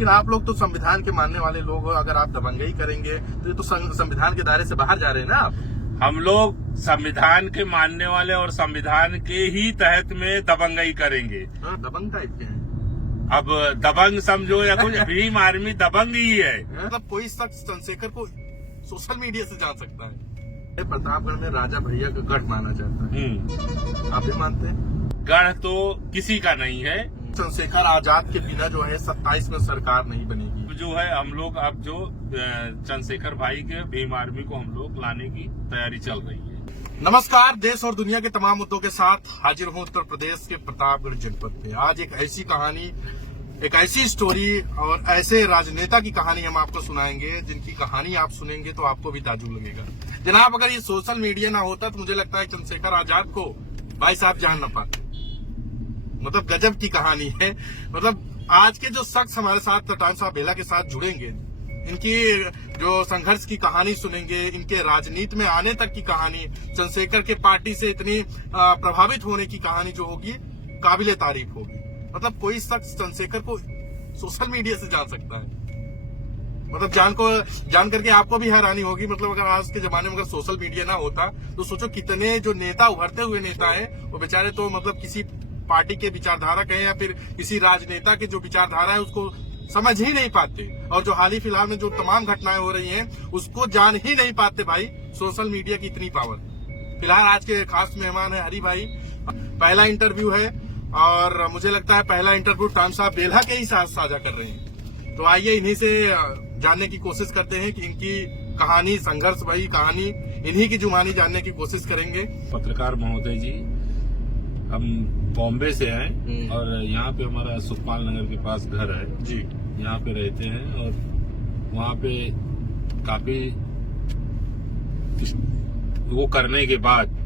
लेकिन आप लोग तो संविधान के मानने वाले लोग हो, अगर आप दबंगई करेंगे तो ये तो संविधान के दायरे से बाहर जा रहे हैं ना आप। हम लोग संविधान के मानने वाले और संविधान के ही तहत में दबंगई करेंगे। दबंग टाइप के हैं। अब दबंग समझो या कुछ, भीम आर्मी दबंग ही है। मतलब कोई शख्स चंद्रशेखर को सोशल मीडिया से जान सकता है। प्रतापगढ़ में राजा भैया का गढ़ माना जाता है, आप भी मानते हैं? गढ़ तो किसी का नहीं है। चंद्रशेखर आजाद के बिना जो है 27 में सरकार नहीं बनेगी। जो है हम लोग अब जो चंद्रशेखर भाई के भीम आर्मी को हम लोग लाने की तैयारी चल रही है। नमस्कार, देश और दुनिया के तमाम मुद्दों के साथ हाजिर हूं उत्तर प्रदेश के प्रतापगढ़ जनपद पे। आज एक ऐसी कहानी, एक ऐसी स्टोरी और ऐसे राजनेता की कहानी हम आपको सुनाएंगे जिनकी कहानी आप सुनेंगे तो आपको भी ताज्जुब लगेगा। जनाब, अगर ये सोशल मीडिया ना होता तो मुझे लगता है चंद्रशेखर आजाद को भाई साहब जान ना पाते। मतलब गजब की कहानी है। मतलब आज के जो शख्स हमारे साथ टाइम्स ऑफ बेला के साथ जुड़ेंगे, इनकी जो संघर्ष की कहानी सुनेंगे, इनके राजनीति में आने तक की कहानी, चंद्रशेखर के पार्टी से इतनी प्रभावित होने की कहानी जो होगी, काबिले तारीफ होगी। मतलब कोई शख्स चंद्रशेखर को सोशल मीडिया से जान सकता है। मतलब जान करके आपको भी हैरानी होगी। मतलब अगर आज के जमाने में अगर सोशल मीडिया ना होता तो सोचो कितने जो नेता, उभरते हुए नेता हैं, वो बेचारे तो मतलब किसी पार्टी के विचारधारा कहें या फिर किसी राजनेता के जो विचारधारा है उसको समझ ही नहीं पाते। और जो हाल ही फिलहाल में जो तमाम घटनाएं हो रही हैं उसको जान ही नहीं पाते। भाई सोशल मीडिया की इतनी पावर। फिलहाल आज के खास मेहमान है हरी भाई। पहला इंटरव्यू है और मुझे लगता है पहला इंटरव्यू टाइम्स ऑफ बेला के ही साथ साझा कर रहे हैं। तो आइए इन्हीं से जानने की कोशिश करते हैं कि इनकी कहानी, संघर्ष भरी कहानी, इन्हीं की जुबानी जानने की कोशिश करेंगे। पत्रकार महोदय जी, हम बॉम्बे से हैं और यहाँ पे हमारा सुखपाल नगर के पास घर है जी। यहाँ पे रहते हैं और वहाँ पे काफी वो करने के बाद,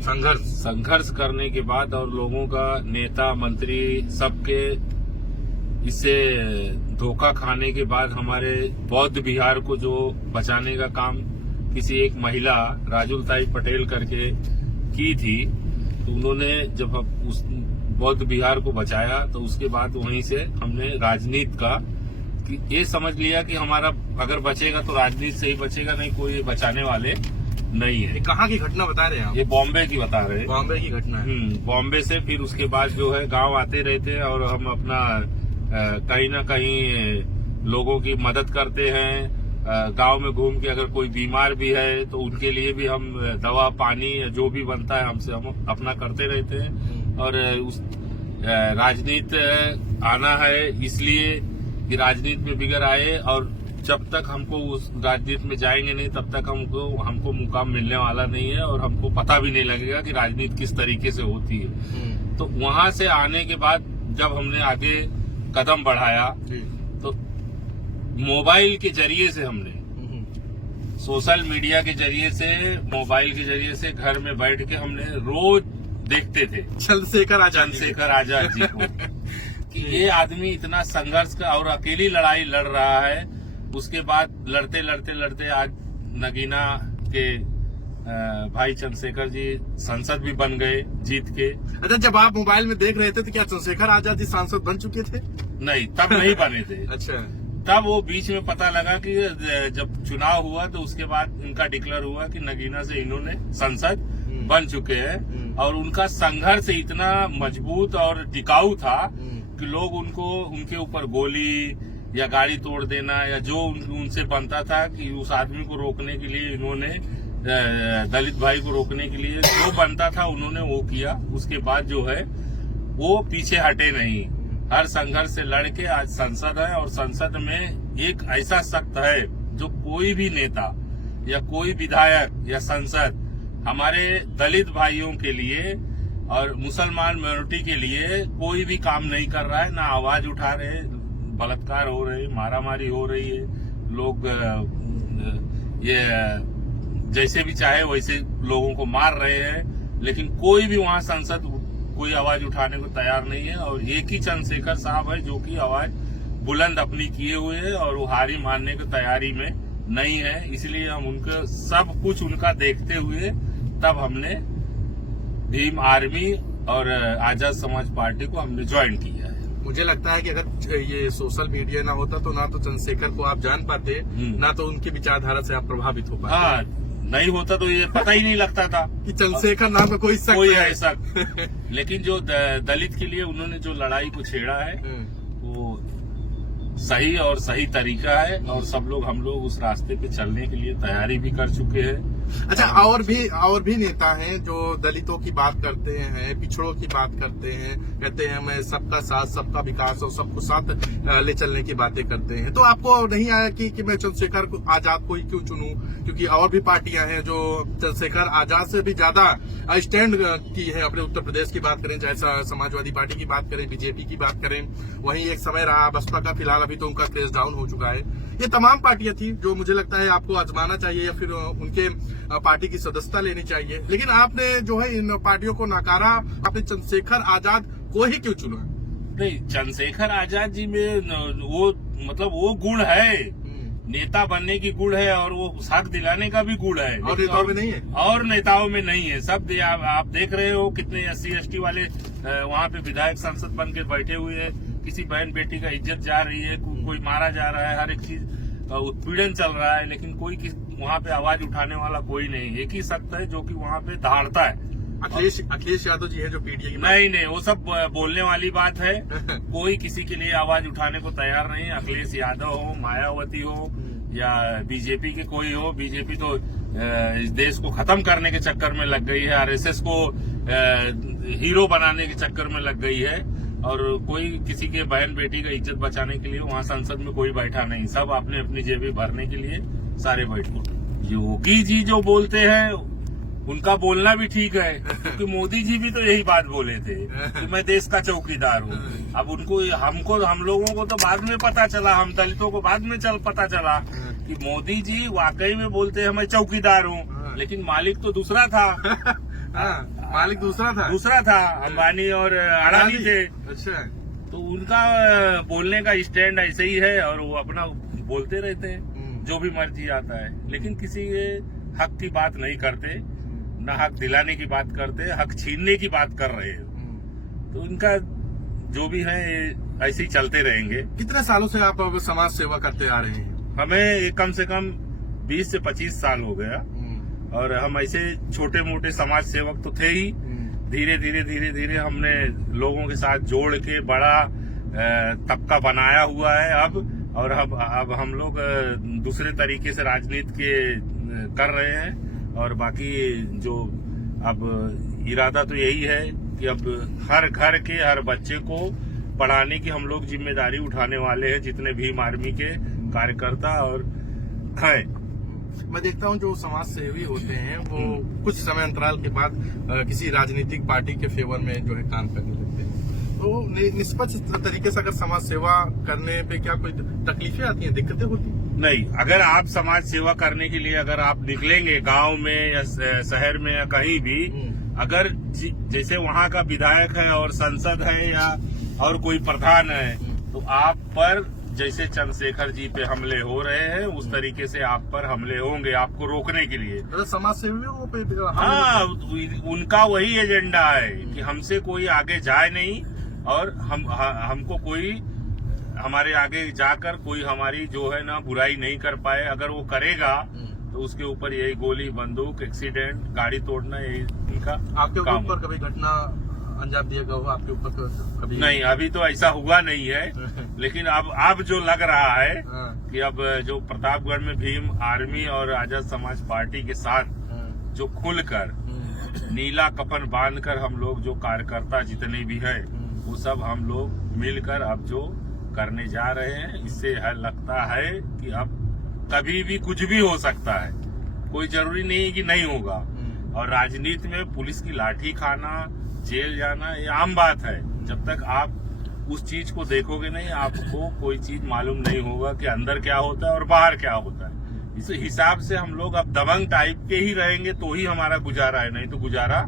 संघर्ष करने के बाद और लोगों का, नेता मंत्री सबके इससे धोखा खाने के बाद हमारे बौद्ध विहार को जो बचाने का काम किसी एक महिला राजुलताई पटेल करके की थी, तो उन्होंने जब उस बौद्ध विहार को बचाया तो उसके बाद वहीं से हमने राजनीति का कि ये समझ लिया कि हमारा अगर बचेगा तो राजनीति से ही बचेगा, नहीं कोई बचाने वाले नहीं है। कहाँ की घटना बता रहे हैं आप? ये बॉम्बे की बता रहे हैं। बॉम्बे की घटना है। बॉम्बे से फिर उसके बाद जो है गांव आते रहते हैं और हम अपना कहीं ना कहीं लोगों की मदद करते हैं। गांव में घूम के अगर कोई बीमार भी है तो उनके लिए भी हम दवा पानी जो भी बनता है हमसे हम अपना करते रहते हैं। और उस राजनीति आना है इसलिए कि राजनीति में बिगड़ आए, और जब तक हमको उस राजनीति में जाएंगे नहीं तब तक हमको मुकाम मिलने वाला नहीं है और हमको पता भी नहीं लगेगा कि राजनीति किस तरीके से होती है। तो वहां से आने के बाद जब हमने आगे कदम बढ़ाया तो मोबाइल के जरिए से, हमने सोशल मीडिया के जरिए से, मोबाइल के जरिए से घर में बैठ के हमने रोज देखते थे चंद्रशेखर आजाद जी को कि ये आदमी इतना संघर्ष का और अकेली लड़ाई लड़ रहा है। उसके बाद लड़ते लड़ते लड़ते आज नगीना के भाई चंद्रशेखर जी सांसद भी बन गए जीत के। अच्छा, जब आप मोबाइल में देख रहे थे तो क्या चंद्रशेखर आजाद जी सांसद बन चुके थे? नहीं, तब नहीं बने थे। अच्छा, तब वो बीच में पता लगा कि जब चुनाव हुआ तो उसके बाद इनका डिक्लेयर हुआ कि नगीना से इन्होंने सांसद बन चुके हैं। और उनका संघर्ष इतना मजबूत और टिकाऊ था कि लोग उनके ऊपर गोली या गाड़ी तोड़ देना या जो उनसे बनता था कि उस आदमी को रोकने के लिए, इन्होंने दलित भाई को रोकने के लिए जो बनता था उन्होंने वो किया। उसके बाद जो है वो पीछे हटे नहीं, हर संघर्ष से लड़के आज संसद है। और संसद में एक ऐसा शख्स है जो कोई भी नेता या कोई विधायक या सांसद हमारे दलित भाइयों के लिए और मुसलमान माइनॉरिटी के लिए कोई भी काम नहीं कर रहा है, ना आवाज उठा रहे। बलात्कार हो रहे, मारामारी हो रही है, लोग ये जैसे भी चाहे वैसे लोगों को मार रहे हैं, लेकिन कोई भी वहाँ सांसद कोई आवाज उठाने को तैयार नहीं है। और एक ही चंद्रशेखर साहब है जो कि आवाज बुलंद अपनी किए हुए है और वो हारी मानने की तैयारी में नहीं है। इसलिए हम उनका सब कुछ उनका देखते हुए तब हमने भीम आर्मी और आजाद समाज पार्टी को हमने ज्वाइन किया है। मुझे लगता है कि अगर ये सोशल मीडिया ना होता तो ना तो चंद्रशेखर को आप जान पाते, ना तो उनकी विचारधारा से आप प्रभावित हो पाते। हाँ, नहीं होता तो ये पता ही नहीं लगता था कि चंद्रशेखर नाम का कोई है शक। लेकिन जो दलित के लिए उन्होंने जो लड़ाई को छेड़ा है वो सही और सही तरीका है, और सब लोग हम लोग उस रास्ते पे चलने के लिए तैयारी भी कर चुके हैं। अच्छा, और भी नेता हैं जो दलितों की बात करते हैं, पिछड़ों की बात करते हैं, कहते हैं मैं सबका साथ, सबका विकास और सबको साथ ले चलने की बातें करते हैं। तो आपको नहीं आया कि मैं चंद्रशेखर आजाद को ही क्यों चुनूं? क्योंकि और भी पार्टियां हैं जो चंद्रशेखर आजाद से भी ज्यादा स्टैंड की है। अपने उत्तर प्रदेश की बात करें, चाहे समाजवादी पार्टी की बात करें, बीजेपी की बात करें, वहीं एक समय रहा बसपा का, फिलहाल अभी तो उनका क्रेज डाउन हो चुका है। ये तमाम पार्टियां थी जो मुझे लगता है आपको आजमाना चाहिए या फिर उनके पार्टी की सदस्यता लेनी चाहिए, लेकिन आपने जो है इन पार्टियों को नकारा, आपने चंद्रशेखर आजाद को ही क्यों चुना? नहीं, चंद्रशेखर आजाद जी में वो मतलब वो गुण है, नेता बनने की गुण है, और वो हक दिलाने का भी गुण है, और नेताओं में नहीं है। और नेताओं में नहीं है। सब आप देख रहे हो कितने SC ST वाले वहाँ पे विधायक सांसद बन के बैठे हुए हैं। किसी बहन बेटी का इज्जत जा रही है, कोई मारा जा रहा है, हर एक चीज उत्पीड़न चल रहा है, लेकिन कोई वहाँ पे आवाज उठाने वाला कोई नहीं। एक ही सत्य है जो कि वहाँ पे दहाड़ता है, अखिलेश यादव जी हैं जो PDA की। नहीं, वो सब बोलने वाली बात है। कोई किसी के लिए आवाज उठाने को तैयार नहीं। अखिलेश यादव हो, मायावती हो या बीजेपी के कोई हो। बीजेपी तो इस देश को खत्म करने के चक्कर में लग गई है, RSS को हीरो बनाने के चक्कर में लग गई है, और कोई किसी के बहन बेटी का इज्जत बचाने के लिए वहाँ संसद में कोई बैठा नहीं। सब अपने अपनी जेबें भरने के लिए सारे बैठे। योगी जी जो बोलते हैं उनका बोलना भी ठीक है, क्योंकि मोदी जी भी तो यही बात बोले थे कि मैं देश का चौकीदार हूँ। अब हम लोगों को तो बाद में पता चला, हम दलितों को बाद में पता चला कि मोदी जी वाकई में बोलते हैं मैं चौकीदार हूँ, लेकिन मालिक तो दूसरा था। मालिक दूसरा था, अंबानी और अडानी थे। अच्छा, तो उनका बोलने का स्टैंड ऐसे ही है, और वो अपना बोलते रहते हैं जो भी मर्जी आता है, लेकिन किसी के हक की बात नहीं करते, न हक दिलाने की बात करते, हक छीनने की बात कर रहे हैं। तो उनका जो भी है ऐसे ही चलते रहेंगे। कितने सालों से आप अब समाज सेवा करते आ रहे हैं? हमें कम से कम 20 से 25 साल हो गया, और हम ऐसे छोटे मोटे समाज सेवक तो थे ही। धीरे धीरे हमने लोगों के साथ जोड़ के बड़ा तबका बनाया हुआ है अब, और अब हम लोग दूसरे तरीके से राजनीति के कर रहे हैं। और बाकी जो अब इरादा तो यही है कि अब हर घर के हर बच्चे को पढ़ाने की हम लोग जिम्मेदारी उठाने वाले हैं, जितने भीम आर्मी के कार्यकर्ता और हैं। मैं देखता हूं जो समाज सेवी होते हैं वो कुछ समय अंतराल के बाद किसी राजनीतिक पार्टी के फेवर में जो है काम करने लगते हैं। तो निष्पक्ष तरीके से अगर समाज सेवा करने पे क्या कोई तकलीफें आती हैं, दिक्कतें होती हैं? नहीं, अगर आप समाज सेवा करने के लिए अगर आप निकलेंगे गांव में या शहर में या कहीं भी, अगर जैसे वहाँ का विधायक है और संसद है या और कोई प्रधान है, तो आप पर जैसे चंद्रशेखर जी पे हमले हो रहे हैं उस तरीके से आप पर हमले होंगे, आपको रोकने के लिए। तो समाज सेवियों पे हाँ, उनका वही एजेंडा है कि हमसे कोई आगे जाए नहीं, और हमको कोई हमारे आगे जाकर कोई हमारी जो है ना बुराई नहीं कर पाए। अगर वो करेगा तो उसके ऊपर यही गोली, बंदूक, एक्सीडेंट, गाड़ी तोड़ना, यही उनका आपके ऊपर कभी घटना अंजाम दिया गया हो आपके ऊपर कभी? नहीं, अभी तो ऐसा हुआ नहीं है। लेकिन अब जो लग रहा है कि अब जो प्रतापगढ़ में भीम आर्मी और आजाद समाज पार्टी के साथ जो खुलकर नीला कफन बांधकर हम लोग जो कार्यकर्ता जितने भी हैं वो सब हम लोग मिलकर अब जो करने जा रहे हैं, इससे लगता है कि अब कभी भी कुछ भी हो सकता है। कोई जरूरी नहीं है कि नहीं होगा। और राजनीति में पुलिस की लाठी खाना, जेल जाना, ये आम बात है। जब तक आप उस चीज को देखोगे नहीं, आपको कोई चीज मालूम नहीं होगा कि अंदर क्या होता है और बाहर क्या होता है। इस हिसाब से हम लोग अब दबंग टाइप के ही रहेंगे तो ही हमारा गुजारा है, नहीं तो गुजारा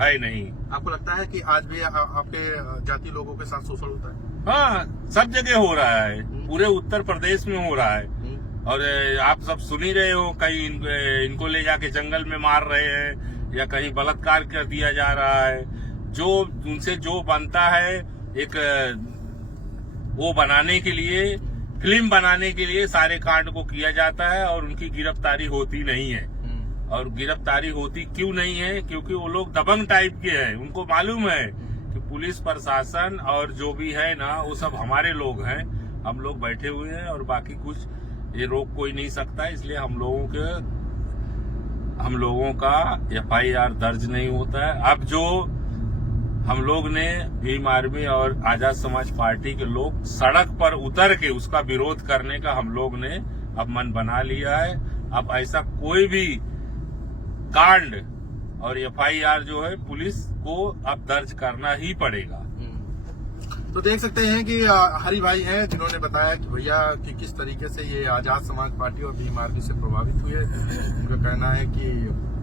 है नहीं। आपको लगता है कि आज भी आपके जाति लोगों के साथ शोषण होता है? हाँ, सब जगह हो रहा है, पूरे उत्तर प्रदेश में हो रहा है। और आप सब सुन ही रहे हो, कहीं इनको ले जाके जंगल में मार रहे हैं या कहीं बलात्कार कर दिया जा रहा है। जो उनसे जो बनता है, एक वो बनाने के लिए, फिल्म बनाने के लिए सारे कांड को किया जाता है और उनकी गिरफ्तारी होती नहीं है। और गिरफ्तारी होती क्यों नहीं है? क्योंकि वो लोग दबंग टाइप के हैं। उनको मालूम है कि पुलिस प्रशासन और जो भी है ना, वो सब हमारे लोग हैं। हम लोग बैठे हुए हैं और बाकी कुछ ये रोक कोई नहीं सकता। इसलिए हम लोगों का FIR दर्ज नहीं होता है। अब जो हम लोग ने भीम आर्मी और आजाद समाज पार्टी के लोग सड़क पर उतर के उसका विरोध करने का हम लोग ने अब मन बना लिया है। अब ऐसा कोई भी कांड और FIR जो है पुलिस को अब दर्ज करना ही पड़ेगा। तो देख सकते हैं कि हरि भाई हैं जिन्होंने बताया कि भैया कि किस तरीके से ये आजाद समाज पार्टी और भीम आर्मी से प्रभावित हुए। उनका कहना है कि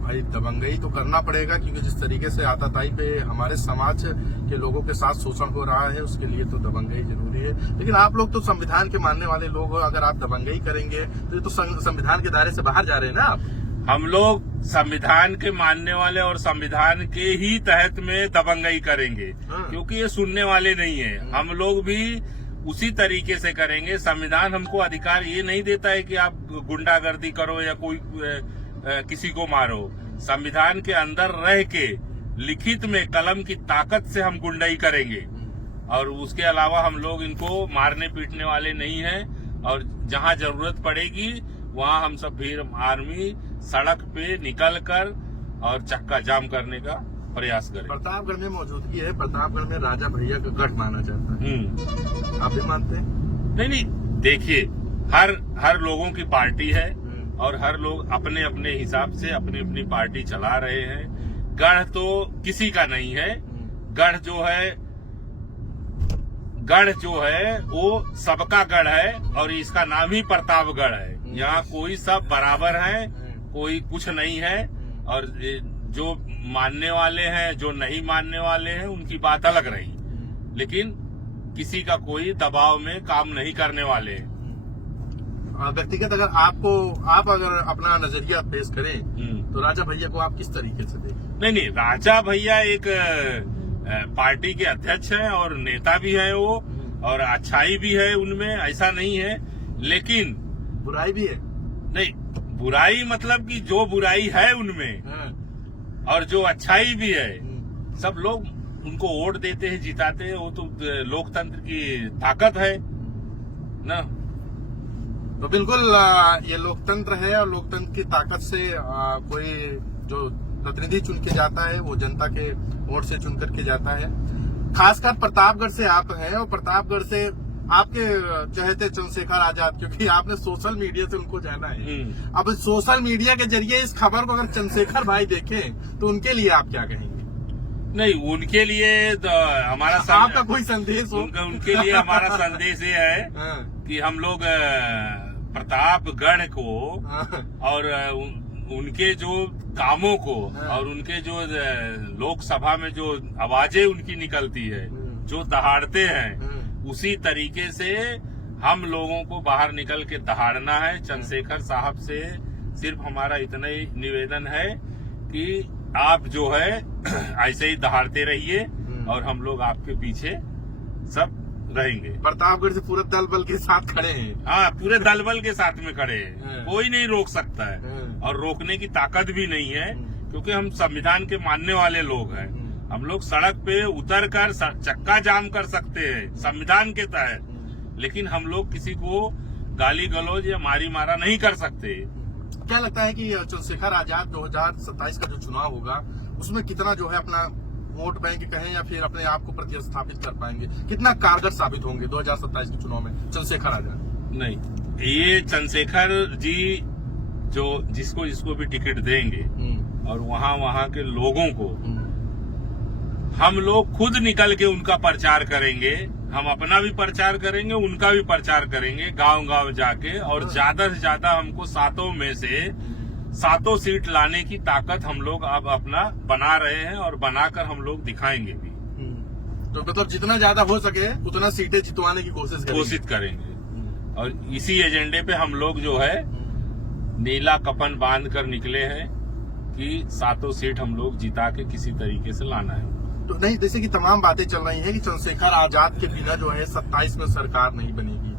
भाई दबंगई तो करना पड़ेगा, क्योंकि जिस तरीके से आताताई पे हमारे समाज के लोगों के साथ शोषण हो रहा है, उसके लिए तो दबंगई जरूरी है। लेकिन आप लोग तो संविधान के मानने वाले लोग हो, अगर आप दबंगई करेंगे तो ये तो संविधान के दायरे से बाहर जा रहे हैं ना आप। हम लोग संविधान के मानने वाले और संविधान के ही तहत में दबंगई करेंगे, क्योंकि ये सुनने वाले नहीं है। हम लोग भी उसी तरीके से करेंगे। संविधान हमको अधिकार ये नहीं देता है कि आप गुंडागर्दी करो या कोई किसी को मारो। संविधान के अंदर रह के लिखित में कलम की ताकत से हम गुंडाई करेंगे, और उसके अलावा हम लोग इनको मारने पीटने वाले नहीं हैं। और जहां जरूरत पड़ेगी वहां हम सब भीम आर्मी सड़क पे निकलकर और चक्का जाम करने का प्रयास करें। प्रतापगढ़ में मौजूदगी है, प्रतापगढ़ में राजा भैया का गढ़ माना जाता है। आप भी मानते हैं? नहीं, देखिए हर लोगों की पार्टी है और हर लोग अपने अपने हिसाब से अपनी अपनी पार्टी चला रहे हैं। गढ़ तो किसी का नहीं है। गढ़ जो है वो सबका गढ़ है और इसका नाम ही प्रतापगढ़ है। यहाँ कोई सब बराबर है, कोई कुछ नहीं है। और जो मानने वाले हैं, जो नहीं मानने वाले हैं, उनकी बात अलग रही, लेकिन किसी का कोई दबाव में काम नहीं करने वाले हैं। व्यक्तिगत अगर आप अगर अपना नजरिया पेश करें तो राजा भैया को आप किस तरीके से देखें? नहीं, राजा भैया एक पार्टी के अध्यक्ष हैं और नेता भी है वो, और अच्छाई भी है उनमें, ऐसा नहीं है। लेकिन बुराई भी है? नहीं, बुराई मतलब कि जो बुराई है उनमें और जो अच्छाई भी है, सब लोग उनको वोट देते हैं, जिताते हैं। वो तो लोकतंत्र की ताकत है ना। तो बिल्कुल ये लोकतंत्र है और लोकतंत्र की ताकत से कोई जो प्रतिनिधि चुन के जाता है वो जनता के वोट से चुन करके जाता है। खासकर प्रतापगढ़ से आप हैं और प्रतापगढ़ से आपके चहेते चंद्रशेखर आजाद, क्योंकि आपने सोशल मीडिया से उनको जाना है। अब सोशल मीडिया के जरिए इस खबर को अगर चंद्रशेखर भाई देखें तो उनके लिए आप क्या कहेंगे? नहीं, उनके लिए हमारा आपका कोई संदेश हो? उनके लिए हमारा संदेश ये है कि हम लोग प्रतापगढ़ को और उनके जो कामों को और उनके जो लोकसभा में जो आवाजें उनकी निकलती है, जो दहाड़ते हैं, उसी तरीके से हम लोगों को बाहर निकल के दहाड़ना है। चंद्रशेखर साहब से सिर्फ हमारा इतना ही निवेदन है कि आप जो है ऐसे ही दहाड़ते रहिए और हम लोग आपके पीछे सब रहेंगे। प्रतापगढ़ से पूरे दल बल के साथ खड़े हैं। हाँ, पूरे दल बल के साथ में खड़े हैं। कोई नहीं रोक सकता है और रोकने की ताकत भी नहीं है, क्योंकि हम संविधान के मानने वाले लोग हैं। हम लोग सड़क पे उतर कर चक्का जाम कर सकते हैं संविधान के तहत, लेकिन हम लोग किसी को गाली गलौज या मारी मारा नहीं कर सकते। क्या लगता है कि चंद्रशेखर आजाद 2027 का जो चुनाव होगा उसमें कितना जो है अपना वोट बैंक कहें या फिर अपने आप को प्रतिस्थापित कर पाएंगे, कितना कारगर साबित होंगे 2027 के चुनाव में चंद्रशेखर आजाद? नहीं, ये चंद्रशेखर जी जो जिसको भी टिकट देंगे और वहाँ के लोगों को हम लोग खुद निकल के उनका प्रचार करेंगे। हम अपना भी प्रचार करेंगे, उनका भी प्रचार करेंगे गांव-गांव जाके, और ज्यादा से ज्यादा हमको 7 में से 7 सीट लाने की ताकत हम लोग अब अपना बना रहे हैं और बनाकर हम लोग दिखाएंगे भी। तो मतलब जितना ज्यादा हो सके उतना सीटें जितवाने की कोशिश करेंगे। और इसी एजेंडे पे हम लोग जो है नीला कफन बांध कर निकले हैं कि 7 सीट हम लोग जिता के किसी तरीके से लाना है। तो नहीं, जैसे कि तमाम बातें चल रही हैं कि चंद्रशेखर आजाद के बिना जो है 27 में सरकार नहीं बनेगी।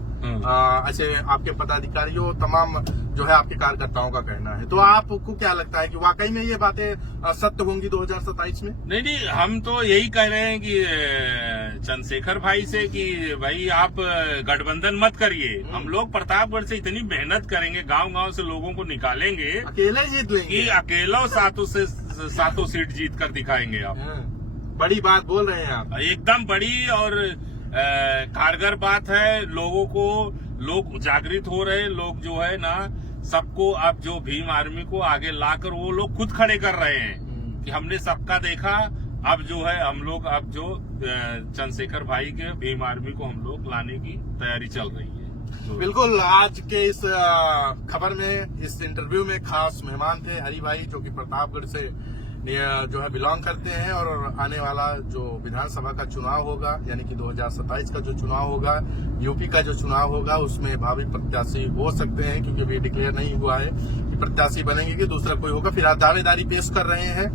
ऐसे आपके पदाधिकारियों तमाम जो है आपके कार्यकर्ताओं का कहना है, तो आपको क्या लगता है कि वाकई में ये बातें सत्य होंगी 2027 में? नहीं, हम तो यही कह रहे हैं कि चंद्रशेखर भाई से कि भाई आप गठबंधन मत करिए, हम लोग प्रतापगढ़ से इतनी मेहनत करेंगे, गांव-गांव से लोगों को निकालेंगे, अकेले जीत लेंगे कि अकेला सातों सीट जीत कर दिखाएंगे आप। बड़ी बात बोल रहे हैं आप, एकदम बड़ी और कारगर बात है। लोग जागृत हो रहे, लोग जो है ना सबको अब जो भीम आर्मी को आगे लाकर वो लोग खुद खड़े कर रहे हैं कि हमने सबका देखा, अब जो है हम लोग अब जो चंद्रशेखर भाई के भीम आर्मी को हम लोग लाने की तैयारी चल रही है। बिल्कुल, आज के इस खबर में, इस इंटरव्यू में खास मेहमान थे हरि भाई, जो कि प्रतापगढ़ से जो है बिलोंग करते हैं, और आने वाला जो विधानसभा का चुनाव होगा, यानी कि 2027 का जो चुनाव होगा, यूपी का जो चुनाव होगा, उसमें भावी प्रत्याशी हो सकते हैं, क्योंकि अभी डिक्लेयर नहीं हुआ है कि प्रत्याशी बनेंगे कि दूसरा कोई होगा। फिर दावेदारी पेश कर रहे हैं।